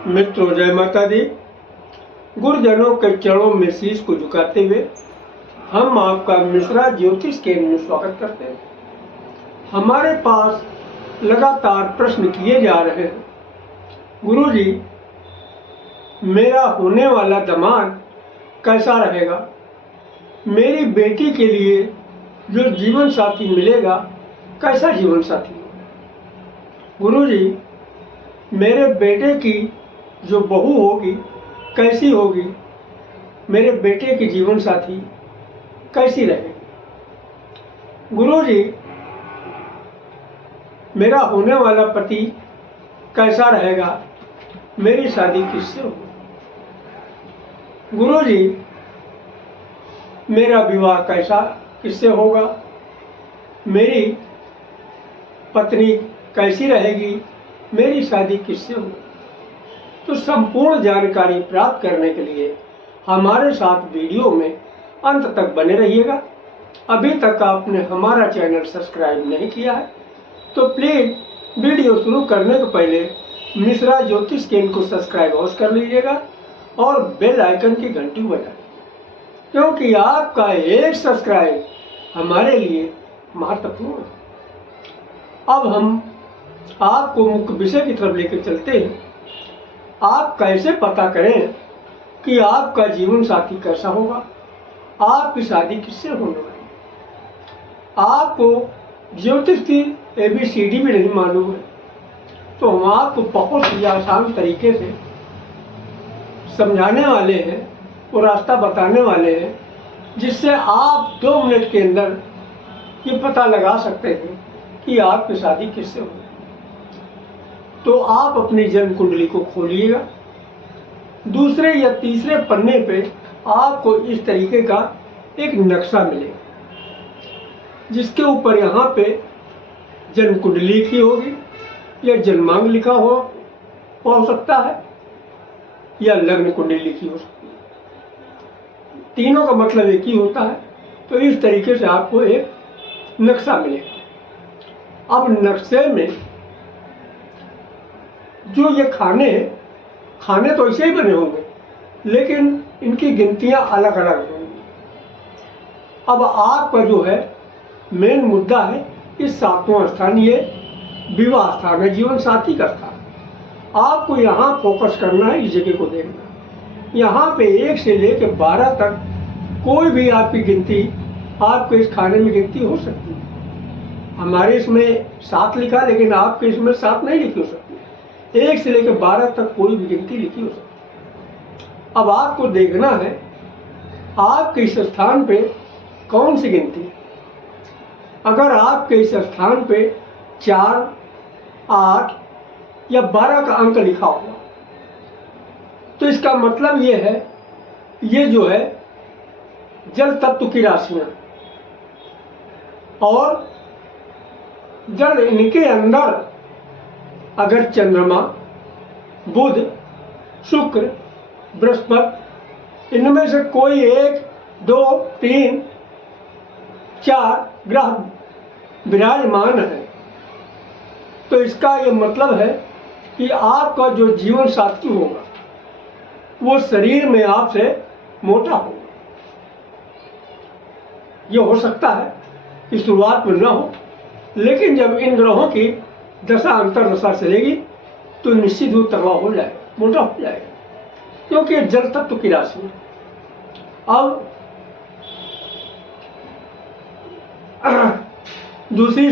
मित्रों, जय माता दी। गुरुजनों के चरणों में शीश को झुकाते हुए हम आपका मिश्रा ज्योतिष केंद्र में स्वागत करते हैं। हमारे पास लगातार प्रश्न किए जा रहे हैं, गुरुजी मेरा होने वाला दामाद कैसा रहेगा, मेरी बेटी के लिए जो जीवन साथी मिलेगा कैसा जीवन साथी, गुरुजी मेरे बेटे की जो बहू होगी कैसी होगी, मेरे बेटे की जीवन साथी कैसी रहेगी, गुरुजी मेरा होने वाला पति कैसा रहेगा, मेरी शादी किससे होगी, गुरुजी मेरा विवाह कैसा किससे होगा, मेरी पत्नी कैसी रहेगी, मेरी शादी किससे होगी। तो संपूर्ण जानकारी प्राप्त करने के लिए हमारे साथ वीडियो में अंत तक बने रहिएगा। अभी तक आपने हमारा चैनल सब्सक्राइब नहीं किया है तो प्लीज़ वीडियो शुरू करने के पहले मिश्रा ज्योतिष केंद्र को सब्सक्राइब अवश्य कर लीजिएगा और बेल आइकन की घंटी बजाएं, क्योंकि आपका एक सब्सक्राइब हमारे लिए महत्वपूर्ण है। अब हम आपको मुख्य विषय की तरफ लेकर चलते हैं। आप कैसे पता करें कि आपका जीवन साथी कैसा होगा, आपकी शादी किससे होने वाली। आपको ज्योतिष की ABCD भी नहीं मालूम है तो हम आपको बहुत ही आसान तरीके से समझाने वाले हैं और रास्ता बताने वाले हैं, जिससे आप 2 मिनट के अंदर ये पता लगा सकते हैं कि आपकी शादी किससे होगी। तो आप अपनी जन्म कुंडली को खोलिएगा। दूसरे या तीसरे पन्ने पे आपको इस तरीके का एक नक्शा मिलेगा, जिसके ऊपर यहाँ पे जन्म कुंडली लिखी होगी या जन्मांक लिखा हो सकता है या लग्न कुंडली लिखी हो सकती है। तीनों का मतलब एक ही होता है। तो इस तरीके से आपको एक नक्शा मिलेगा। अब नक्शे में जो ये खाने तो ऐसे ही बने होंगे, लेकिन इनकी गिनतियां अलग अलग होंगी। अब आपका जो है मेन मुद्दा है इस 7वां स्थान, ये विवाह स्थान है, जीवन साथी का स्थान। आपको यहाँ फोकस करना है, इस जगह को देखना। यहाँ पे 1 से लेकर 12 तक कोई भी आपकी गिनती, आपके इस खाने में गिनती हो सकती है। हमारे इसमें 7 लिखा, लेकिन आपके इसमें 7 नहीं लिखी हो सकती। 1 से लेकर 12 तक कोई भी गिनती लिखी हो सकती है। अब आपको देखना है आपके इस स्थान पे कौन सी गिनती है। अगर आपके इस स्थान पे 4, 8 या 12 का अंक लिखा होगा तो इसका मतलब ये है, ये जो है जल तत्व की राशियां, और जल इनके अंदर अगर चंद्रमा, बुध, शुक्र, बृहस्पति, इनमें से कोई 1, 2, 3, 4 ग्रह विराजमान है तो इसका ये मतलब है कि आपका जो जीवन साथी होगा वो शरीर में आपसे मोटा होगा। ये हो सकता है कि शुरुआत में न हो, लेकिन जब इन ग्रहों की दशा अंतर दशा चलेगी तो निश्चित रूप तगड़ा हो जाएगा, मोटा हो जाएगा, क्योंकि ये जल तत्व की राशि है। अब दूसरी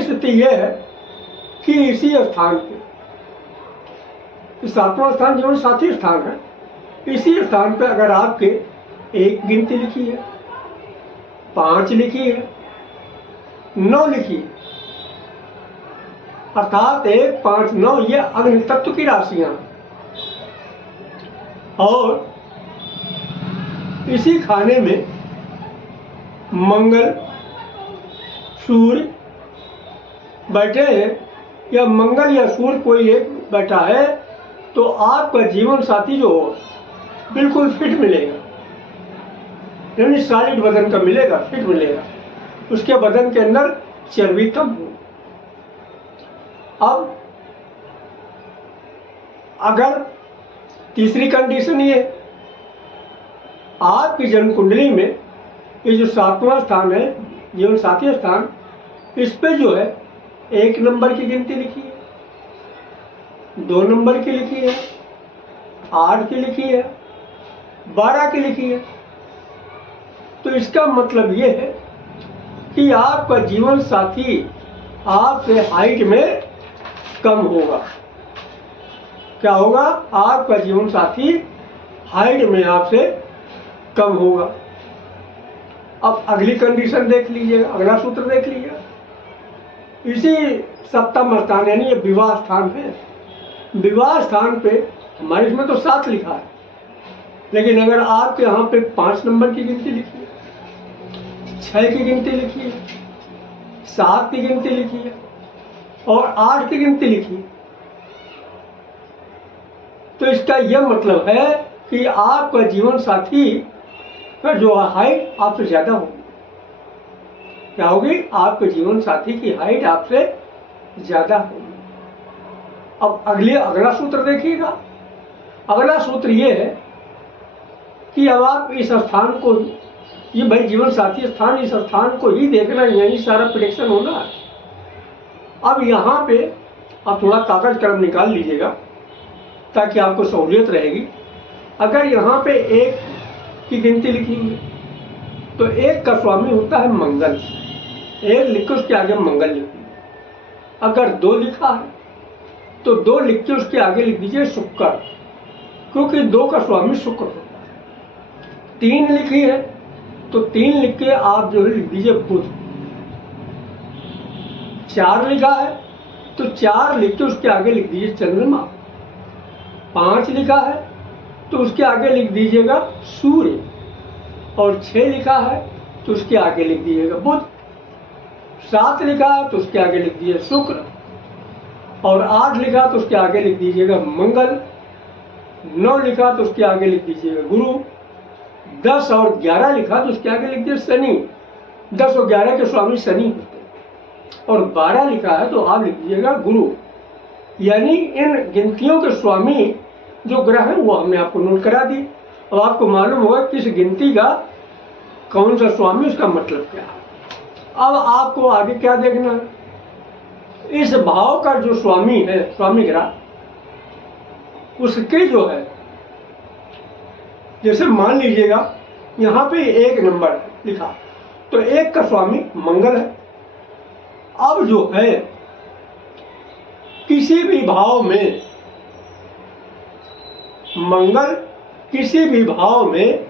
स्थिति यह है कि इसी स्थान पे 7वां स्थान जीवन साथी स्थान है, इसी स्थान पे अगर आपके 1 गिनती लिखी है, 5 लिखी है, 9 लिखी है, अर्थात 1, 5, 9 ये अग्नि तत्व की राशियां, और इसी खाने में मंगल, सूर्य बैठे हैं या मंगल या सूर्य कोई एक बैठा है तो आपका जीवन साथी जो हो बिल्कुल फिट मिलेगा, यानी सॉलिड बदन का मिलेगा, फिट मिलेगा। उसके बदन के अंदर चर्बी कम हो। अब अगर तीसरी कंडीशन ये, आपकी जन्म कुंडली में ये जो 7वां स्थान है, जीवन साथी स्थान, इस पे जो है 1 नंबर की गिनती लिखी है, 2 नंबर की लिखी है, 8 की लिखी है, 12 की लिखी है। तो इसका मतलब ये है कि आपका जीवन साथी आपसे हाइट में कम होगा। क्या होगा? आपका जीवन साथी हाइट में आपसे कम होगा। अब अगली कंडीशन देख लीजिए, अगला सूत्र देख लीजिए। इसी 7वां स्थान यानी ये विवाह स्थान है। विवाह स्थान पे हमारे इसमें तो 7 लिखा है, लेकिन अगर आपके यहाँ पे 5 नंबर की गिनती लिखी है, 6 की गिनती लिखी है, 7 की गिनती लिखी है और 8 की गिनती लिखी है, तो इसका यह मतलब है कि आपका जीवन साथी का जो हाइट आपसे ज्यादा होगी। क्या होगी? आपके जीवन साथी की हाइट आपसे ज्यादा होगी। अब अगला सूत्र देखिएगा। अगला सूत्र ये है कि अब आप इस स्थान को, ये भाई जीवन साथी स्थान, इस स्थान को ही देखना, यही सारा प्रेडिक्शन होना है। अब यहाँ पे आप थोड़ा कागज कलम निकाल लीजिएगा ताकि आपको सहूलियत रहेगी। अगर यहाँ पे 1 की गिनती लिखी है तो 1 का स्वामी होता है मंगल। 1 लिख के उसके आगे मंगल लिख दीजिए। अगर 2 लिखा है तो 2 लिख के उसके आगे लिख दीजिए शुक्र, क्योंकि 2 का स्वामी शुक्र होता है। 3 लिखी है तो 3 लिख के आप जो है लिख दीजिए बुध। 4 लिखा है तो 4 लिख के उसके आगे लिख दीजिए चंद्रमा। 5 लिखा है तो उसके आगे लिख दीजिएगा सूर्य, और 6 लिखा है तो उसके आगे लिख दीजिएगा बुध। 7 लिखा है तो उसके आगे लिख दीजिए शुक्र, और 8 लिखा तो उसके आगे लिख दीजिएगा मंगल। 9 लिखा तो उसके आगे लिख दीजिएगा गुरु। 10 और 11 लिखा तो उसके आगे लिख दीजिए शनि। 10 और 11 के स्वामी शनि होते हैं। और 12 लिखा है तो आप लिख दीजिएगा गुरु। यानी इन गिनतियों के स्वामी जो ग्रह हैं वो हमने आपको नोट करा दी। अब आपको मालूम होगा किस गिनती का कौन सा स्वामी, उसका मतलब क्या है। अब आपको आगे क्या देखना है, इस भाव का जो स्वामी है, स्वामी ग्रह, उसके जो है, जैसे मान लीजिएगा यहाँ पे 1 नंबर लिखा तो 1 का स्वामी मंगल है। अब जो है किसी भी भाव में मंगल, किसी भी भाव में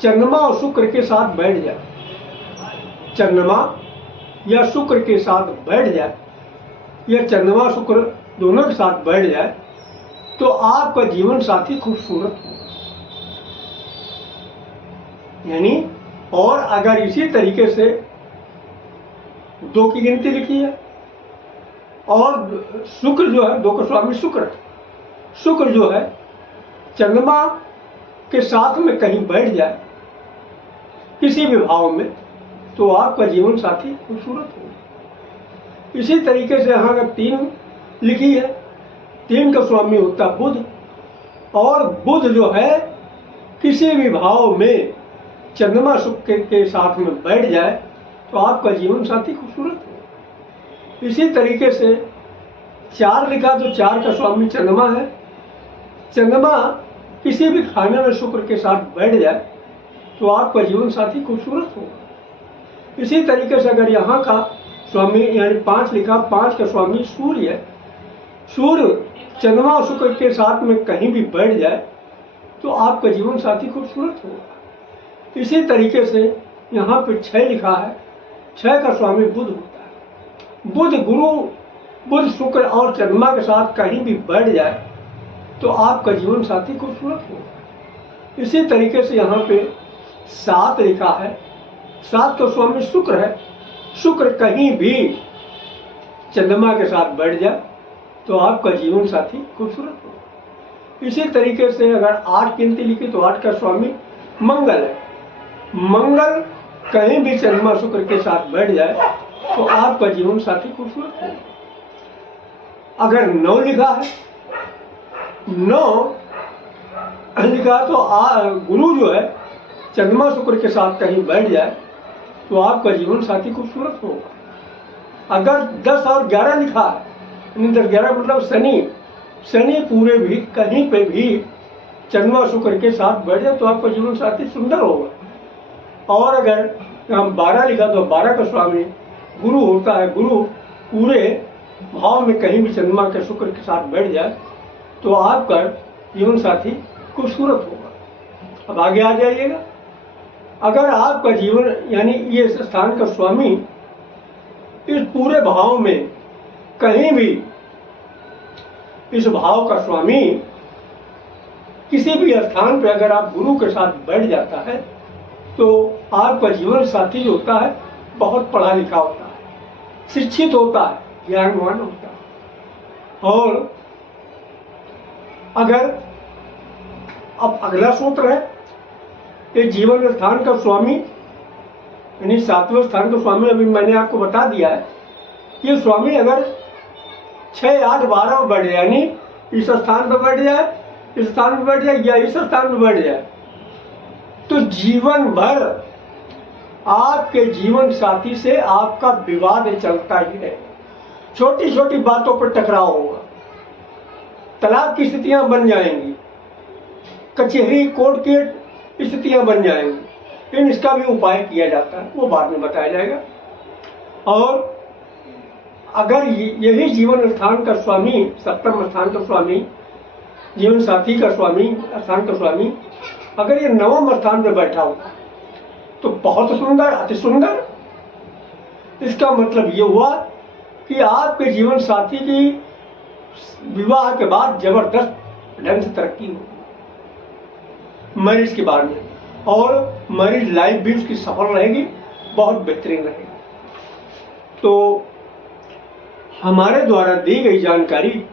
चंद्रमा और शुक्र के साथ बैठ जाए, चंद्रमा या शुक्र के साथ बैठ जाए, या चंद्रमा शुक्र दोनों के साथ बैठ जाए, तो आपका जीवन साथी खूबसूरत हो। यानी और अगर इसी तरीके से 2 की गिनती लिखी है और शुक्र जो है, 2 का स्वामी शुक्र, शुक्र जो है चंद्रमा के साथ में कहीं बैठ जाए किसी भी भाव में, तो आपका जीवन साथी खूबसूरत हो। इसी तरीके से यहाँ अगर 3 लिखी है, 3 का स्वामी होता बुध, और बुध जो है किसी भी भाव में चंद्रमा शुक्र के साथ में बैठ जाए तो आपका जीवन साथी खूबसूरत हो। इसी तरीके से 4 लिखा तो 4 का स्वामी चंद्रमा है, चंद्रमा किसी भी खाने में शुक्र के साथ बैठ जाए तो आपका जीवन साथी खूबसूरत होगा। इसी तरीके से अगर यहाँ का स्वामी यानी 5 लिखा, 5 का स्वामी सूर्य है, सूर्य चंद्रमा और शुक्र के साथ में कहीं भी बैठ जाए तो आपका जीवन साथी खूबसूरत होगा। इसी तरीके से यहाँ पे 6 लिखा है, 6 का स्वामी बुध होता है। बुध गुरु, बुध शुक्र और चंद्रमा के साथ कहीं भी बैठ जाए तो आपका जीवन साथी खूबसूरत होगा। इसी तरीके से यहाँ पे 7 लिखा है, 7 का स्वामी शुक्र है, शुक्र कहीं भी चंद्रमा के साथ बैठ जाए तो आपका जीवन साथी खूबसूरत होगा। इसी तरीके से अगर 8 गिनती लिखी तो 8 का स्वामी मंगल है, मंगल कहीं भी चंद्रमा शुक्र के साथ बैठ जाए तो आपका जीवन साथी खूबसूरत होगा। अगर 9 लिखा है 9 लिखा तो गुरु जो है चंद्रमा शुक्र के साथ कहीं बैठ जाए तो आपका जीवन साथी खूबसूरत होगा। अगर 10 और 11 लिखा है, 10 11 मतलब शनि पूरे भी कहीं पे भी चंद्रमा शुक्र के साथ बैठ जाए तो आपका जीवन साथी सुंदर होगा। और अगर यहाँ 12 लिखा तो 12 का स्वामी गुरु होता है। गुरु पूरे भाव में कहीं भी चंद्रमा के शुक्र के साथ बैठ जाए तो आपका जीवन साथी खूबसूरत होगा। अब आगे आ जाइएगा। अगर आपका जीवन यानी ये स्थान का स्वामी इस पूरे भाव में कहीं भी, इस भाव का स्वामी किसी भी स्थान पर अगर आप गुरु के साथ बैठ जाता है तो आपका जीवन साथी जो होता है बहुत पढ़ा लिखा होता है, शिक्षित होता है, ज्ञानवान होता है। और अगर अब अगला सूत्र है, ये जीवन स्थान का स्वामी यानी 7वें स्थान का स्वामी अभी मैंने आपको बता दिया है। ये स्वामी अगर 6 8 12 में बैठ जाए यानी इस स्थान पर बैठ जाए, इस स्थान पर बैठ जाए या इस स्थान पर बैठ जाए तो जीवन भर आपके जीवन साथी से आपका विवाद चलता ही रहेगा। छोटी छोटी बातों पर टकराव होगा, तलाक की स्थितियां बन जाएंगी, कचहरी कोर्ट की स्थितियां बन जाएंगी। लेकिन इसका भी उपाय किया जाता है, वो बाद में बताया जाएगा। और अगर यही जीवन स्थान का स्वामी, 7वें स्थान का स्वामी, जीवन साथी का स्वामी, स्थान का स्वामी अगर ये 9वें स्थान पर बैठा हो तो बहुत सुंदर, अति सुंदर। इसका मतलब ये हुआ कि आपके जीवन साथी की विवाह के बाद जबरदस्त ढंग से तरक्की होगी मैरिज के बाद में, और मैरिज लाइफ भी उसकी सफल रहेगी, बहुत बेहतरीन रहेगी। तो हमारे द्वारा दी गई जानकारी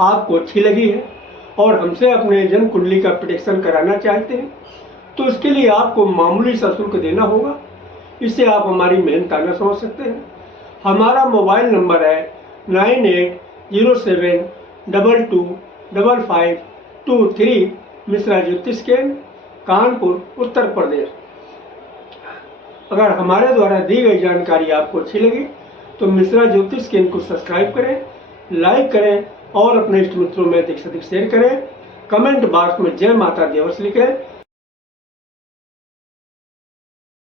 आपको अच्छी लगी है और हमसे अपने जन्म कुंडली का प्रेडिक्शन कराना चाहते हैं तो इसके लिए आपको मामूली सा शुल्क देना होगा। इससे आप हमारी मेहनताना समझ सकते हैं। हमारा मोबाइल नंबर है 9807225523, मिश्रा ज्योतिष केंद्र, कानपुर, उत्तर प्रदेश। अगर हमारे द्वारा दी गई जानकारी आपको अच्छी लगी तो मिश्रा ज्योतिष केंद्र को सब्सक्राइब करें, लाइक करें और अपने इष्ट मित्रों में अधिक से अधिक शेयर करें। कमेंट बॉक्स में जय माता दी अवश्य लिखें।